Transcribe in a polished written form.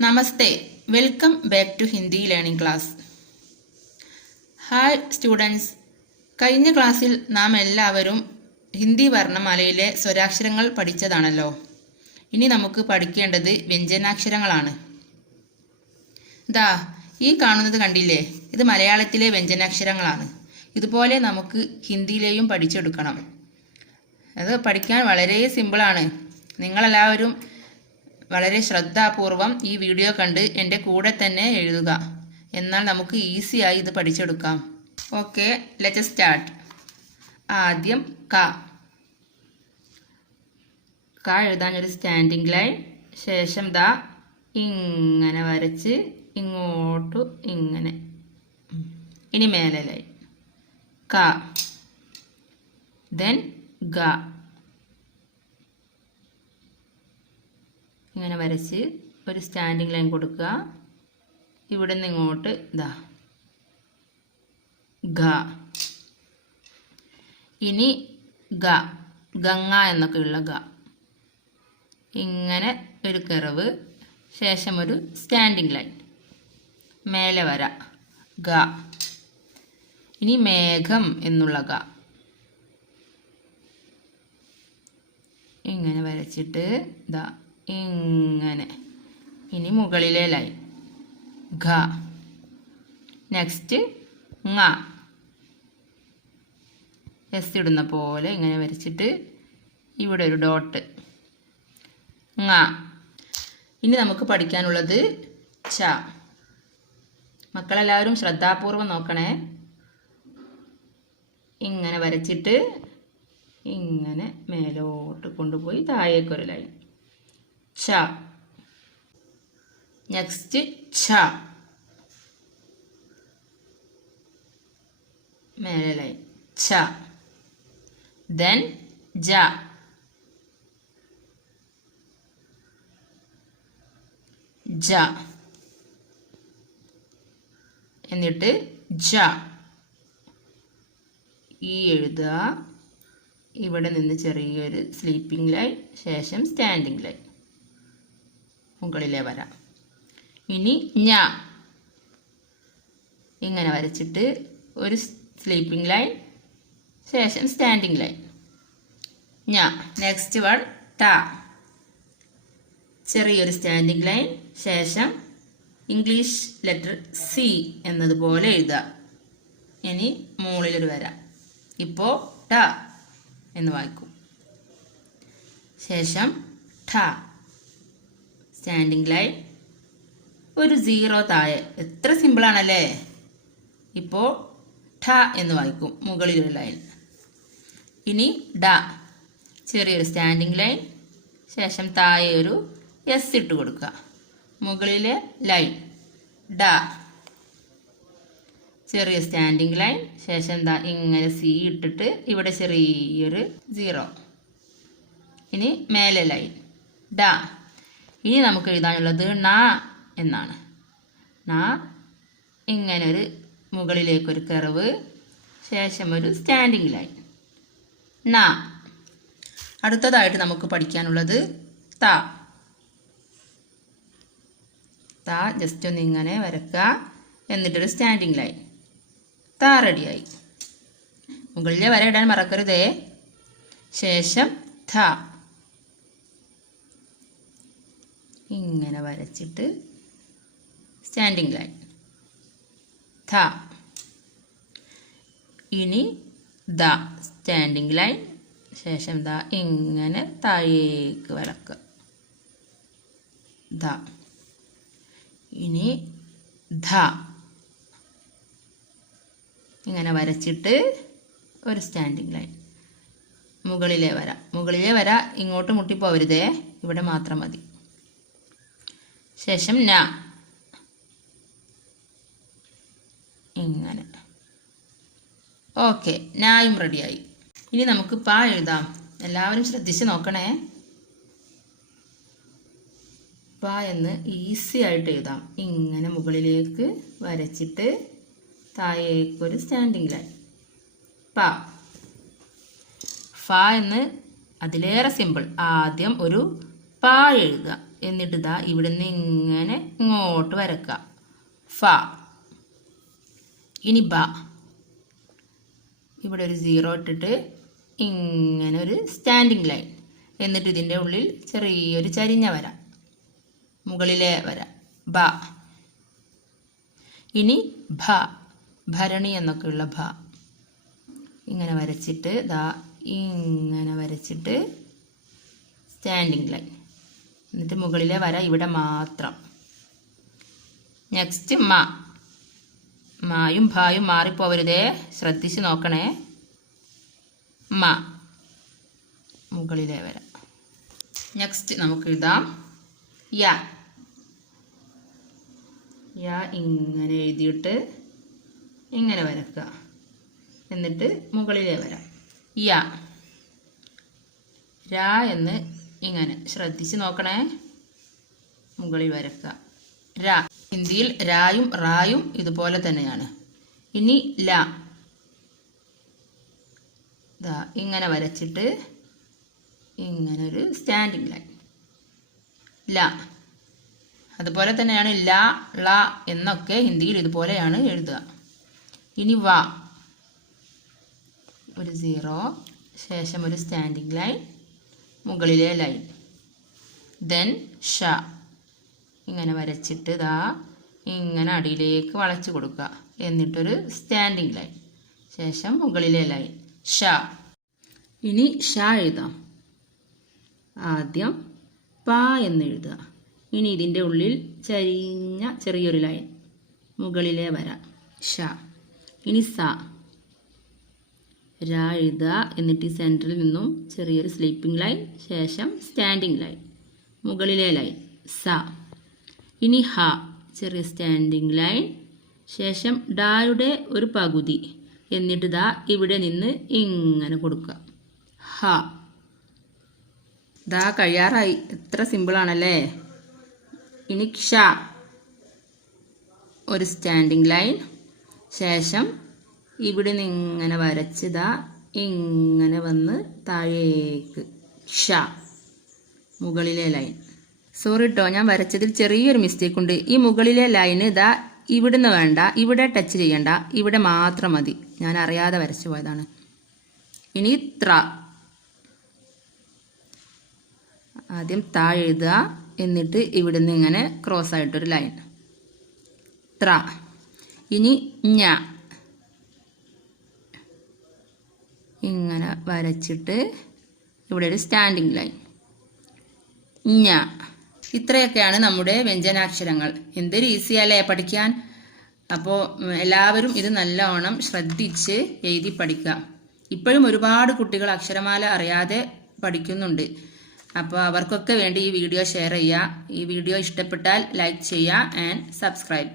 Namaste, welcome back to Hindi learning class. Hi students, കഴിഞ്ഞ ക്ലാസ്സിൽ നാം എല്ലാവരും ഹിന്ദി വർണ്ണമാലയിലെ സ്വരാക്ഷരങ്ങൾ പഠിച്ചതാണല്ലോ. ഇനി നമുക്ക് പഠിക്കേണ്ടത് വ്യഞ്ജനാക്ഷരങ്ങളാണ്. ഈ കാണുന്നത് കണ്ടില്ലേ, ഇത് മലയാളത്തിലെ വ്യഞ്ജനാക്ഷരങ്ങളാണ്. ഇതുപോലെ നമുക്ക് ഹിന്ദിയിലെയും പഠിച്ചെടുക്കണം. അത് പഠിക്കാൻ വളരെ സിമ്പിളാണ്. നിങ്ങളെല്ലാവരും വളരെ ശ്രദ്ധാപൂർവം ഈ വീഡിയോ കണ്ട് എൻ്റെ കൂടെ തന്നെ എഴുതുക. എന്നാൽ നമുക്ക് ഈസിയായി ഇത് പഠിച്ചെടുക്കാം. Okay, let's start. ആദ്യം ക എഴുതാനൊരു സ്റ്റാൻഡിങ് ലൈൻ, ശേഷം ഇങ്ങനെ വരച്ച് ഇങ്ങോട്ട് ഇങ്ങനെ. ഇനി മേലെ ലൈൻ ക, ദെൻ ഗ, ഇങ്ങനെ വരച്ച് ഒരു സ്റ്റാൻഡിങ് ലൈൻ കൊടുക്കുക. ഇവിടെ നിന്ന് ഇങ്ങോട്ട് ഗ. ഇനി ഗംഗ എന്നൊക്കെ ഉള്ള ഗ, ഇങ്ങനെ ഒരു കർവ്, ശേഷം ഒരു സ്റ്റാൻഡിങ് ലൈൻ, മേലെ വര ഗ. ഇനി മേഘം എന്നുള്ള ഗ, ഇങ്ങനെ വരച്ചിട്ട് ഇങ്ങനെ. ഇനി മുകളിലെ ലൈൻ ഘ. നെക്സ്റ്റ് ങ, എസ് ഇടുന്ന പോലെ ഇങ്ങനെ വരച്ചിട്ട് ഇവിടെ ഒരു ഡോട്ട് ങ. ഇനി നമുക്ക് പഠിക്കാനുള്ളത് ച. മക്കളെല്ലാവരും ശ്രദ്ധാപൂർവം നോക്കണേ. ഇങ്ങനെ വരച്ചിട്ട് ഇങ്ങനെ മേലോട്ട് കൊണ്ടുപോയി താഴേക്കൊരു ലൈൻ ഛ. നെക്സ്റ്റ് ഛ, മേലെ ലൈൻ ഛ. ദെൻ ജ, ജ, എന്നിട്ട് ജ. ഈ എഴുതുക. ഇവിടെ നിന്ന് ചെറിയൊരു സ്ലീപ്പിംഗ് ലൈൻ, ശേഷം സ്റ്റാൻഡിംഗ് ലൈൻ, മുകളിലെ വര. ഇനി ഞ, ഇങ്ങനെ വരച്ചിട്ട് ഒരു സ്ലീപ്പിംഗ് ലൈൻ, ശേഷം സ്റ്റാൻഡിംഗ് ലൈൻ ഞ. നെക്സ്റ്റ് വൺ ട, ചെറിയൊരു സ്റ്റാൻഡിംഗ് ലൈൻ, ശേഷം ഇംഗ്ലീഷ് ലെറ്റർ സി എന്നതുപോലെ എഴുതുക. ഇനി മുകളിലൊരു വര. ഇപ്പോൾ ട എന്ന് വായിക്കും. ശേഷം ഠ, സ്റ്റാൻഡിംഗ് ലൈൻ, ഒരു സീറോ താഴെ. എത്ര സിമ്പിളാണല്ലേ. ഇപ്പോൾ ഠ എന്ന് വായിക്കും, മുകളിലൊരു ലൈൻ. ഇനി ഡ, ചെറിയൊരു സ്റ്റാൻഡിംഗ് ലൈൻ, ശേഷം താഴെ ഒരു എസ് ഇട്ട് കൊടുക്കുക, മുകളിലെ ലൈൻ ഡ, ചെറിയ സ്റ്റാൻഡിംഗ് ലൈൻ, ശേഷം ഇങ്ങനെ സി ഇട്ടിട്ട് ഇവിടെ ചെറിയൊരു സീറോ. ഇനി മേലെ ലൈൻ ഡ. ഇനി നമുക്ക് എഴുതാനുള്ളത് ണ എന്നാണ്. ണ, ഇങ്ങനെ ഒരു മുകളിലേക്കൊരു കർവ്, ശേഷം ഒരു സ്റ്റാൻഡിംഗ് ലൈൻ ണ. അടുത്തതായിട്ട് നമുക്ക് പഠിക്കാനുള്ളത് ത. ജസ്റ്റ് ഒന്ന് ഇങ്ങനെ വരക്കുക, എന്നിട്ടൊരു സ്റ്റാൻഡിംഗ് ലൈൻ. ത റെഡിയായി. മുകളിലെ വര ഇടാൻ മറക്കരുതേ. ശേഷം ധ, ഇങ്ങനെ വരച്ചിട്ട് സ്റ്റാൻഡിംഗ് ലൈൻ ധ. ഇനി ദ, സ്റ്റാൻഡിംഗ് ലൈൻ, ശേഷം ഇങ്ങനെ താഴേക്ക് വരക്കുക ധ. ഇനി ധ, ഇങ്ങനെ വരച്ചിട്ട് ഒരു സ്റ്റാൻഡിംഗ് ലൈൻ, മുകളിലെ വര. മുകളിലെ വര ഇങ്ങോട്ട് മുട്ടിപ്പോവരുതേ, ഇവിടെ മാത്രം മതി. ശേഷം ന, ഇങ്ങനെ. ഓക്കെ, നായും റെഡിയായി. ഇനി നമുക്ക് പ എഴുതാം. എല്ലാവരും ശ്രദ്ധിച്ച് നോക്കണേ. പ എന്ന് ഈസി ആയിട്ട് എഴുതാം. ഇങ്ങനെ മുകളിലേക്ക് വരച്ചിട്ട് താഴേക്കൊരു സ്റ്റാൻഡിംഗ് ലൈൻ പ. ഫ എന്ന് അതിലേറെ സിമ്പിൾ. ആദ്യം ഒരു പ എഴുതുക, എന്നിട്ട് ഇതാ ഇവിടെ നിന്ന് ഇങ്ങനെ ഇങ്ങോട്ട് വരക്കുക. ഫ. ഇനി ബ. ഇവിടെ ഒരു 0 ഇട്ടിട്ട് ഇങ്ങനെ ഒരു സ്റ്റാൻഡിങ് ലൈൻ. എന്നിട്ട് ഇതിൻ്റെ ഉള്ളിൽ ചെറിയൊരു ചരിഞ്ഞ വര, മുകളിലെ വര. ബ. ഇനി ഭ, ഭരണി എന്നൊക്കെയുള്ള ഭ. ഇങ്ങനെ വരച്ചിട്ട് ദാ ഇങ്ങനെ വരച്ചിട്ട് സ്റ്റാൻഡിങ് ലൈൻ. എന്നിട്ട് മുകളിലെ വര ഇവിടെ മാത്രം. നെക്സ്റ്റ് മ. മായും ഭായും മാറിപ്പോവരുതേ, ശ്രദ്ധിച്ച് നോക്കണേ. മ, മുകളിലെ വര. നെക്സ്റ്റ് നമുക്ക് എഴുതാം യ. യ ഇങ്ങനെ എഴുതിയിട്ട് ഇങ്ങനെ വരക്കുക. എന്നിട്ട് മുകളിലെ വര. യ. ര എന്ന് ഇങ്ങനെ ശ്രദ്ധിച്ച് നോക്കണേ, മുകളിൽ വരക്കുക. ര. ഹിന്ദിയിൽ രായും റായും ഇതുപോലെ തന്നെയാണ്. ഇനി ല. ദാ ഇങ്ങനെ വരച്ചിട്ട് ഇങ്ങനെ ഒരു സ്റ്റാൻഡിങ് ലൈൻ. ല. അതുപോലെ തന്നെയാണ് ല, ള എന്നൊക്കെ ഹിന്ദിയിൽ ഇതുപോലെയാണ് എഴുതുക. ഇനി വ. ഒരു 0, ശേഷം ഒരു സ്റ്റാൻഡിങ് ലൈൻ, മുകളിലെ ലൈൻ. ദെൻ ഷ. ഇങ്ങനെ വരച്ചിട്ട് ദാ ഇങ്ങനെ അടിയിലേക്ക് വളച്ചു കൊടുക്കുക. എന്നിട്ടൊരു സ്റ്റാൻഡിങ് ലൈൻ, ശേഷം മുകളിലെ ലൈൻ. ഷ. ഇനി ഷ എഴുതാം. ആദ്യം പ എന്ന് എഴുതുക. ഇനി ഇതിൻ്റെ ഉള്ളിൽ ചരിഞ്ഞ ചെറിയൊരു ലൈൻ, മുകളിലെ വര. ഷ. ഇനി സ. ര എഴുതുക. എന്നിട്ട് ഈ സെൻറ്ററിൽ നിന്നും ചെറിയൊരു സ്ലീപ്പിംഗ് ലൈൻ, ശേഷം സ്റ്റാൻഡിങ് ലൈൻ, മുകളിലെ ലൈൻ. സ. ഇനി ഹ. ചെറിയ സ്റ്റാൻഡിങ് ലൈൻ, ശേഷം ഡായുടെ ഒരു പകുതി. എന്നിട്ട് ദാ ഇവിടെ നിന്ന് ഇങ്ങനെ കൊടുക്കുക. ഹ. ദാ കഴിയാറായി. എത്ര സിമ്പിളാണല്ലേ. ഇനി ക്ഷ. ഒരു സ്റ്റാൻഡിങ് ലൈൻ, ശേഷം ഇവിടെ നിന്ന് ഇങ്ങനെ വരച്ച് ദാ ഇങ്ങനെ വന്ന് താഴേക്ക്. ക്ഷ, മുകളിലെ ലൈൻ. സോറി കേട്ടോ, ഞാൻ വരച്ചതിൽ ചെറിയൊരു മിസ്റ്റേക്ക് ഉണ്ട്. ഈ മുകളിലെ ലൈന് ഇതാ ഇവിടുന്ന് വേണ്ട, ഇവിടെ ടച്ച് ചെയ്യണ്ട, ഇവിടെ മാത്രം മതി. ഞാൻ അറിയാതെ വരച്ചു പോയതാണ്. ഇനി ത്ര. ആദ്യം താ എഴുതുക. എന്നിട്ട് ഇവിടുന്ന് ഇങ്ങനെ ക്രോസ് ആയിട്ടൊരു ലൈൻ. ത്ര. ഇനി ഞ. ഇങ്ങനെ വരച്ചിട്ട് ഇവിടെ ഒരു സ്റ്റാൻഡിങ് ലൈൻ. ഞ. ഇത്രയൊക്കെയാണ് നമ്മുടെ വ്യഞ്ജനാക്ഷരങ്ങൾ. എന്തൊരു ഈസിയല്ലേ പഠിക്കാൻ. അപ്പോൾ എല്ലാവരും ഇത് നല്ലവണ്ണം ശ്രദ്ധിച്ച് എഴുതി പഠിക്കുക. ഇപ്പോഴും ഒരുപാട് കുട്ടികൾ അക്ഷരമാല അറിയാതെ പഠിക്കുന്നുണ്ട്. അപ്പോൾ അവർക്കൊക്കെ വേണ്ടി ഈ വീഡിയോ ഷെയർ ചെയ്യുക. ഈ വീഡിയോ ഇഷ്ടപ്പെട്ടാൽ ലൈക്ക് ചെയ്യുക ആൻഡ് സബ്സ്ക്രൈബ്.